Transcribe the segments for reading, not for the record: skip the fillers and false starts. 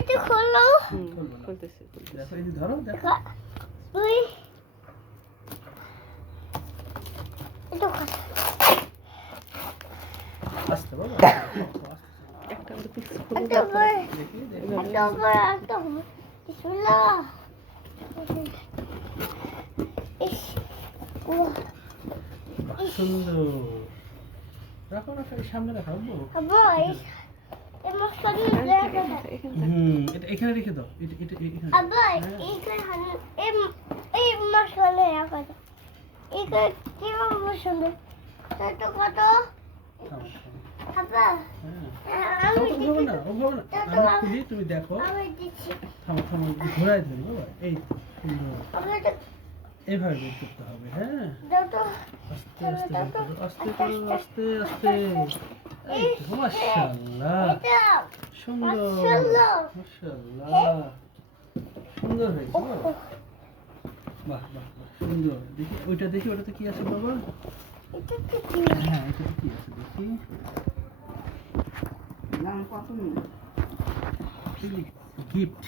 এটা খোলো খুলতেছি দেখো এই যে ধরো দেখো তুই এটা আস্তে বাবা একটা করে পিস এটা বড় দেখি এটা বড় একটা বিসমিল্লাহ ইস ও সুন্দর রাখো না এই সামনে রাখো আব্বা এই মশলাটা দেখো এটা এখানে রেখে দাও এটা এখানে আব্বা এইখানে এই মশলা রাখা এটা কিভাবে বসাবো এটা কত আব্বা আমি ওভাবে না আমি খুলি তুমি দেখো আমি দিচ্ছি থামো থামো ঘোরায় ধরি বাবা এই তো সুন্দর আমি এটা এইভাবে বের করতে হবে হ্যাঁ দাও তো আস্তে আস্তে বের করো, আস্তে আস্তে এই তো মাশাআল্লাহ এটা সুন্দর মাশাআল্লাহ। মাশাআল্লাহ সুন্দর হয়েছে বাবা। বাহ বাহ বাহ সুন্দর দেখি ওটাতে কি আছে বাবা এটা কি হ্যাঁ এটাতে কি আছে দেখি নাম কত গিফট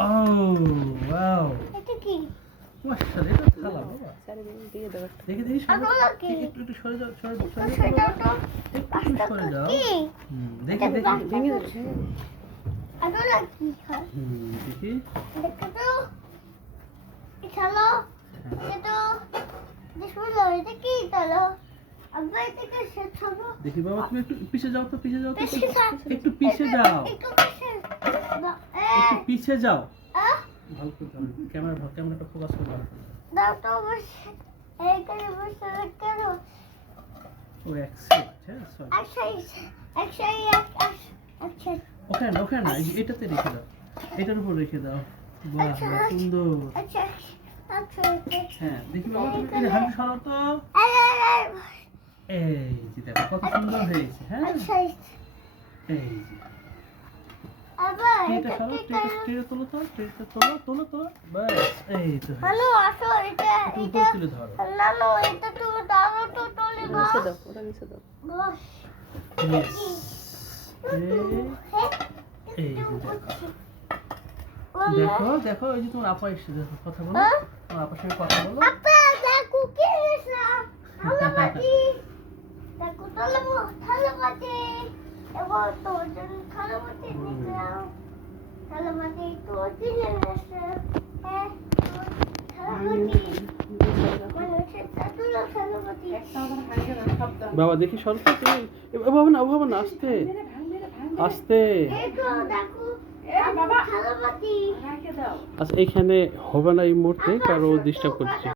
ও ওয়াও এটা কি মাশাআল্লাহ এটা থালা বাবা চারিদিন দিয়ে দাও একটা। দেখি দেখি আরো লাগে। একটু সরে যাও সেটা তো একটু সরে যাও কি দেখি দেখি ভেঙে যাচ্ছে আরো লাগি খাই দেখি দেখো তো চলো এটা বিসমিল্লাহ এটা কি চলো আব্বা এটা কি শেষ হলো দেখি বাবা তুমি একটু পিছে যাও তো পিছে যাও। একটু পিছে যাও একটু পিছে একটু পিছে যাও আ ভালো করে ধরো ক্যামেরাটা ফোকাস করে ভালো করে দাও তো বসে এইখানে বসে করো ও অ্যাকসেপ্ট হ্যাঁ সরি আচ্ছা আচ্ছা ওখানে না এটাতে রেখে দাও এটার উপর রেখে দাও বাহ বাহ, সুন্দর আচ্ছা আচ্ছা হ্যাঁ দেখি বাবা তুমি এই হাঁটু সরাও তো এই যে দেখো কত সুন্দর হয়েছে হ্যাঁ আচ্ছা এই যে আবার এটা সরাও ট্রেটা তোলো তো বাস এই তো হয়েছে। হ্যালো আসো এটা একটু এটা উপরে তুলে ধরো না না এটা তুমি দাও তো তোলে নিচে দাও ওটা নিচে দাও বস Yes. এই যে দেখো এই যে তোমার আপা এসে দেখো কথা বলো তোমার আপার সঙ্গে কথা বলো আপা দেখো কি হইছে হ্যালো বাটি দেখো হ্যালো বাটি এবার তো হ্যালো বাটি দিলাম হ্যালো বাটি তো দিলে এসে হ্যাঁ হ্যালো বাটি বাবা দেখি সরো তো তুমি ওভাবে না আস্তে আস্তে আচ্ছা এখানে হবে না এই মুহূর্তে কারো ডিস্টার্ব করছে